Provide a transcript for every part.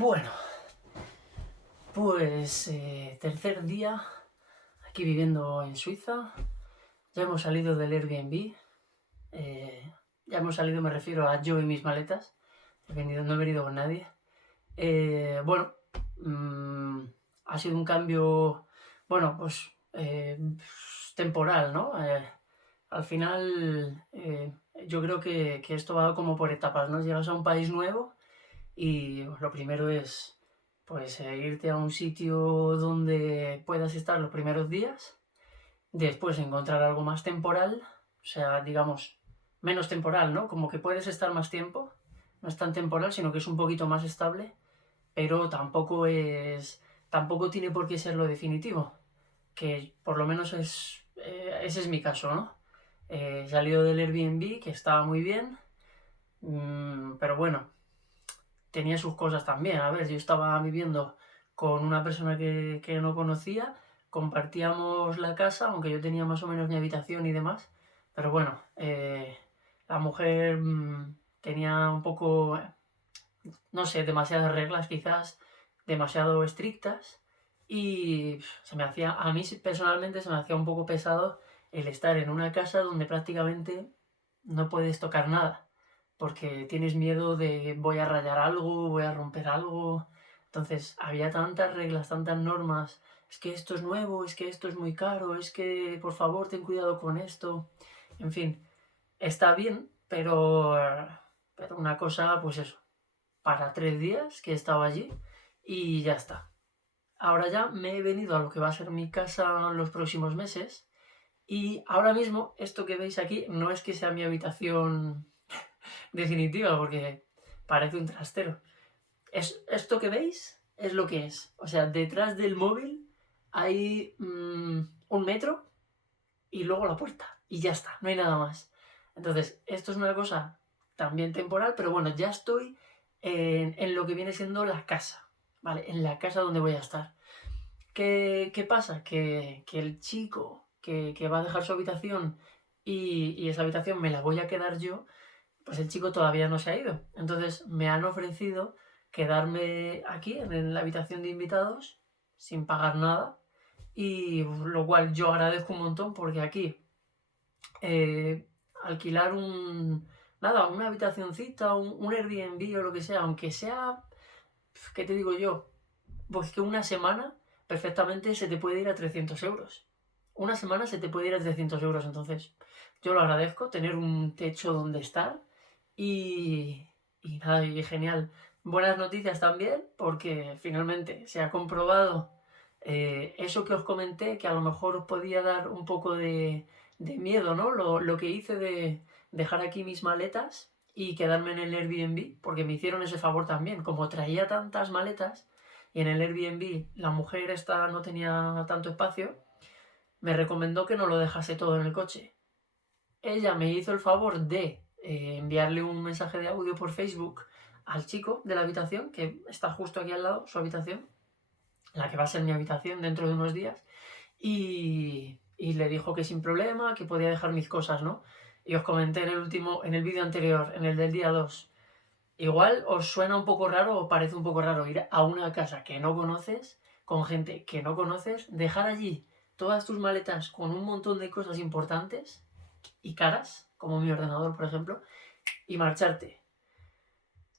Bueno, pues tercer día aquí viviendo en Suiza. Ya hemos salido del Airbnb. Ya hemos salido, me refiero a yo y mis maletas. No he venido con nadie. Bueno, ha sido un cambio, bueno, pues temporal, ¿no? Al final, yo creo que esto va como por etapas, ¿no? Llegas a un país nuevo y lo primero es pues irte a un sitio donde puedas estar los primeros días, después encontrar algo más temporal, o sea, digamos, menos temporal, ¿no? Como que puedes estar más tiempo, no es tan temporal, sino que es un poquito más estable, pero tampoco tiene por qué ser lo definitivo, que por lo menos ese es mi caso, ¿no? He salido del Airbnb, que estaba muy bien, pero bueno, tenía sus cosas también. A ver, yo estaba viviendo con una persona que no conocía, compartíamos la casa, aunque yo tenía más o menos mi habitación y demás, pero bueno, la mujer tenía un poco, no sé, demasiadas reglas quizás, demasiado estrictas, y a mí personalmente se me hacía un poco pesado el estar en una casa donde prácticamente no puedes tocar nada, porque tienes miedo de voy a rayar algo, voy a romper algo. Entonces había tantas reglas, tantas normas, es que esto es nuevo, es que esto es muy caro, es que por favor ten cuidado con esto. En fin, está bien, pero una cosa, pues eso, para 3 días que he estado allí y ya está. Ahora ya me he venido a lo que va a ser mi casa los próximos meses y ahora mismo esto que veis aquí no es que sea mi habitación definitiva porque parece un trastero. Esto que veis es lo que es. O sea, detrás del móvil hay 1 metro y luego la puerta. Y ya está, no hay nada más. Entonces, esto es una cosa también temporal, pero bueno, ya estoy en lo que viene siendo la casa, ¿vale? En la casa donde voy a estar. ¿Qué pasa? Que el chico que va a dejar su habitación y esa habitación me la voy a quedar yo, pues el chico todavía no se ha ido. Entonces me han ofrecido quedarme aquí en la habitación de invitados sin pagar nada y lo cual yo agradezco un montón porque aquí eh, alquilar una habitacioncita, un Airbnb o lo que sea, aunque sea, ¿qué te digo yo? Pues que una semana perfectamente se te puede ir a 300 euros. Una semana se te puede ir a 300 euros, entonces yo lo agradezco, tener un techo donde estar y, y nada, y genial. Buenas noticias también, porque finalmente se ha comprobado eso que os comenté, que a lo mejor os podía dar un poco de miedo, ¿no? Lo que hice de dejar aquí mis maletas y quedarme en el Airbnb, porque me hicieron ese favor también. Como traía tantas maletas y en el Airbnb la mujer esta no tenía tanto espacio, me recomendó que no lo dejase todo en el coche. Ella me hizo el favor de enviarle un mensaje de audio por Facebook al chico de la habitación, que está justo aquí al lado, su habitación, la que va a ser mi habitación dentro de unos días, y le dijo que sin problema, que podía dejar mis cosas, ¿no? Y os comenté en el vídeo anterior, en el del día 2. Igual os suena un poco raro o parece un poco raro ir a una casa que no conoces, con gente que no conoces, dejar allí todas tus maletas con un montón de cosas importantes y caras, como mi ordenador, por ejemplo, y marcharte.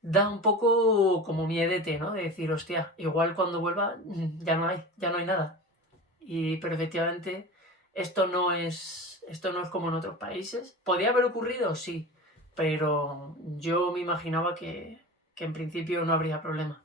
Da un poco como miedete, ¿no? De decir, hostia, igual cuando vuelva ya no hay nada. Pero efectivamente, esto no es como en otros países. ¿Podía haber ocurrido? Sí, pero yo me imaginaba que en principio no habría problema.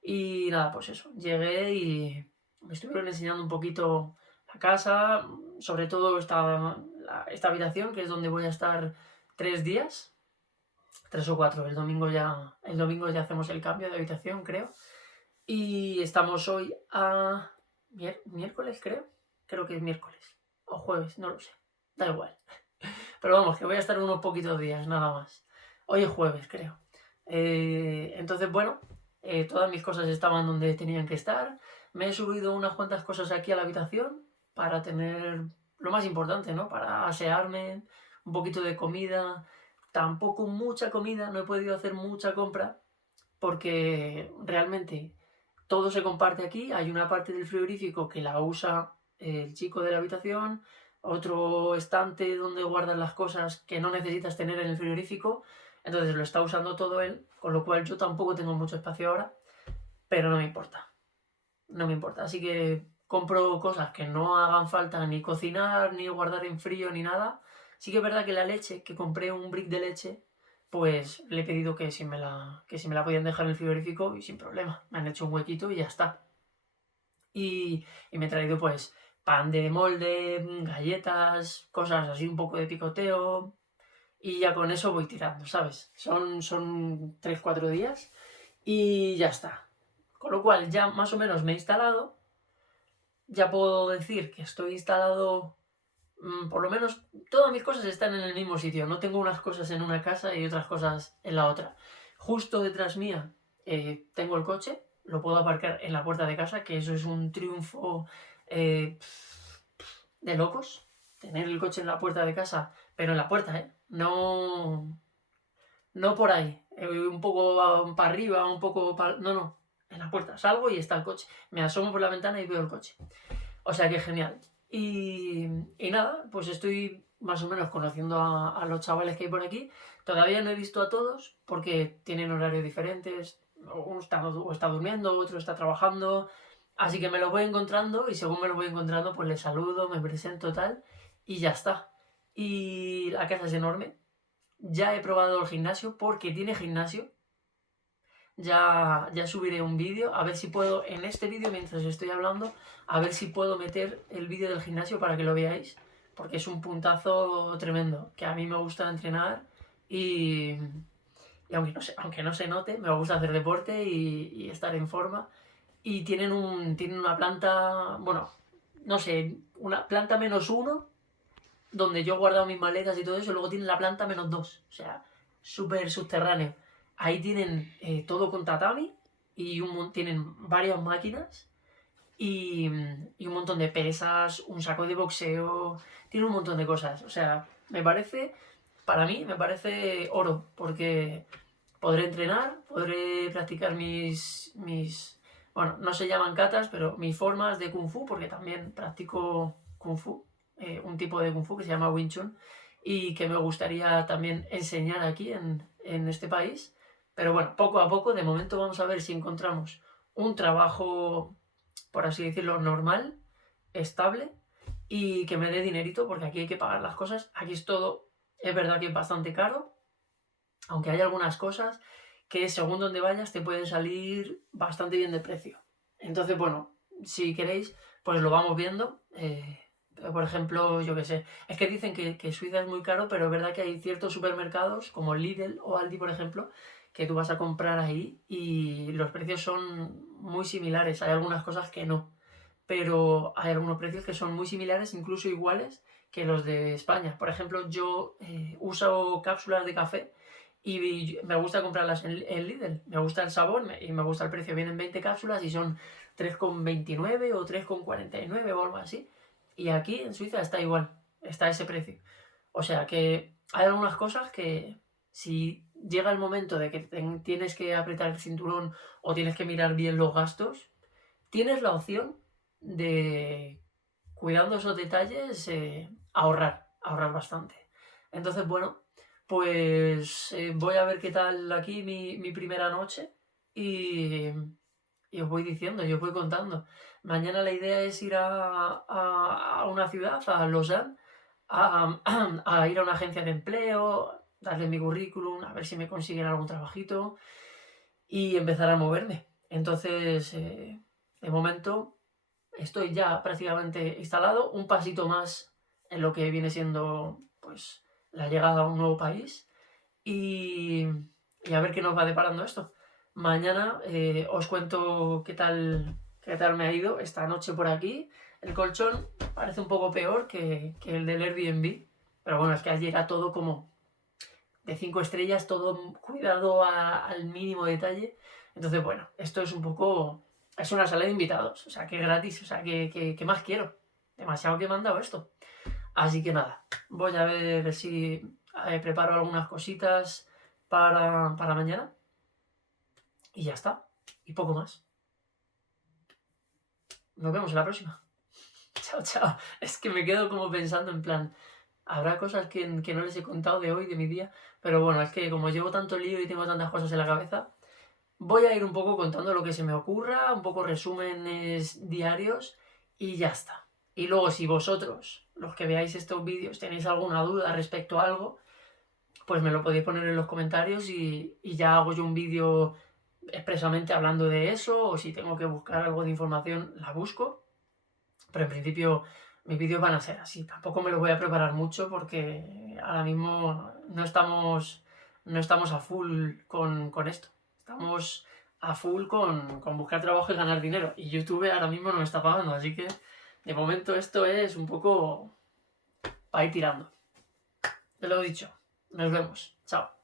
Y nada, pues eso, llegué y me estuvieron enseñando un poquito la casa, sobre todo esta habitación, que es donde voy a estar 3 días, 3 o 4. El domingo ya hacemos el cambio de habitación, creo. Y estamos hoy a miércoles, creo que es miércoles, o jueves, no lo sé, da igual. Pero vamos, que voy a estar unos poquitos días, nada más. Hoy es jueves, creo. Entonces, bueno, todas mis cosas estaban donde tenían que estar. Me he subido unas cuantas cosas aquí a la habitación para tener lo más importante, ¿no? Para asearme, un poquito de comida. Tampoco mucha comida, no he podido hacer mucha compra, porque realmente todo se comparte aquí. Hay una parte del frigorífico que la usa el chico de la habitación, otro estante donde guardan las cosas que no necesitas tener en el frigorífico, entonces lo está usando todo él, con lo cual yo tampoco tengo mucho espacio ahora, pero no me importa, no me importa. Así que compro cosas que no hagan falta ni cocinar, ni guardar en frío, ni nada. Sí que es verdad que la leche, que compré un brick de leche, pues le he pedido que si me la podían dejar en el frigorífico y sin problema. Me han hecho un huequito y ya está. Y me he traído pues pan de molde, galletas, cosas así, un poco de picoteo. Y ya con eso voy tirando, ¿sabes? Son 3-4 días y ya está. Con lo cual ya más o menos me he instalado. Ya puedo decir que estoy instalado, por lo menos todas mis cosas están en el mismo sitio. No tengo unas cosas en una casa y otras cosas en la otra. Justo detrás mía tengo el coche, lo puedo aparcar en la puerta de casa, que eso es un triunfo eh, de locos. Tener el coche en la puerta de casa, pero en la puerta, ¿eh? No por ahí, un poco para arriba, un poco para... No, no, en la puerta. Salgo y está el coche. Me asomo por la ventana y veo el coche. O sea que genial. Y nada, pues estoy más o menos conociendo a los chavales que hay por aquí. Todavía no he visto a todos porque tienen horarios diferentes. Uno está durmiendo, otro está trabajando. Así que me lo voy encontrando y según me lo voy encontrando, pues les saludo, me presento tal y ya está. Y la casa es enorme. Ya he probado el gimnasio porque tiene gimnasio. Ya subiré un vídeo, a ver si puedo, en este vídeo mientras estoy hablando, a ver si puedo meter el vídeo del gimnasio para que lo veáis, porque es un puntazo tremendo, que a mí me gusta entrenar y aunque no se note, me gusta hacer deporte y estar en forma. Y tienen una planta, bueno, no sé, una planta -1, donde yo he guardado mis maletas y todo eso, y luego tienen la planta -2, o sea, súper subterráneo. Ahí tienen todo con tatami y tienen varias máquinas y un montón de pesas, un saco de boxeo, tiene un montón de cosas. O sea, para mí me parece oro, porque podré entrenar, podré practicar bueno, no se llaman katas, pero mis formas de kung fu, porque también practico kung fu, un tipo de kung fu que se llama Wing Chun, y que me gustaría también enseñar aquí en este país. Pero bueno, poco a poco, de momento vamos a ver si encontramos un trabajo, por así decirlo, normal, estable, y que me dé dinerito, porque aquí hay que pagar las cosas. Aquí es verdad que es bastante caro, aunque hay algunas cosas que según donde vayas te pueden salir bastante bien de precio. Entonces, bueno, si queréis, pues lo vamos viendo. Por ejemplo, yo qué sé, es que dicen que Suiza es muy caro, pero es verdad que hay ciertos supermercados como Lidl o Aldi, por ejemplo, que tú vas a comprar ahí y los precios son muy similares. Hay algunas cosas que no, pero hay algunos precios que son muy similares, incluso iguales que los de España. Por ejemplo, yo uso cápsulas de café y me gusta comprarlas en Lidl. Me gusta el sabor y me gusta el precio. Vienen 20 cápsulas y son 3,29 o 3,49 o algo así. Y aquí en Suiza está igual, está ese precio. O sea que hay algunas cosas que si llega el momento de que tienes que apretar el cinturón o tienes que mirar bien los gastos, tienes la opción de, cuidando esos detalles, ahorrar bastante. Entonces, bueno, pues voy a ver qué tal aquí mi primera noche y os voy diciendo, y os voy contando. Mañana la idea es ir a una ciudad, a Lausanne, a ir a una agencia de empleo, darle mi currículum, a ver si me consiguen algún trabajito y empezar a moverme. Entonces, de momento, estoy ya prácticamente instalado, un pasito más en lo que viene siendo pues la llegada a un nuevo país y a ver qué nos va deparando esto. Mañana os cuento qué tal me ha ido esta noche por aquí. El colchón parece un poco peor que el del Airbnb, pero bueno, es que ayer era todo como de 5 estrellas, todo cuidado al mínimo detalle. Entonces, bueno, esto es un poco... Es una sala de invitados, o sea, que gratis, o sea, que más quiero. Demasiado que me han dado esto. Así que nada, voy a ver si preparo algunas cositas para mañana. Y ya está. Y poco más. Nos vemos en la próxima. Chao, chao. Es que me quedo como pensando en plan, habrá cosas que no les he contado de hoy, de mi día, pero bueno, es que como llevo tanto lío y tengo tantas cosas en la cabeza, voy a ir un poco contando lo que se me ocurra, un poco resúmenes diarios y ya está. Y luego si vosotros, los que veáis estos vídeos, tenéis alguna duda respecto a algo, pues me lo podéis poner en los comentarios y ya hago yo un vídeo expresamente hablando de eso, o si tengo que buscar algo de información, la busco. Pero en principio mis vídeos van a ser así. Tampoco me lo voy a preparar mucho porque ahora mismo no estamos a full con esto. Estamos a full con buscar trabajo y ganar dinero. Y YouTube ahora mismo no me está pagando, así que de momento esto es un poco para ir tirando. Te lo he dicho. Nos vemos. Chao.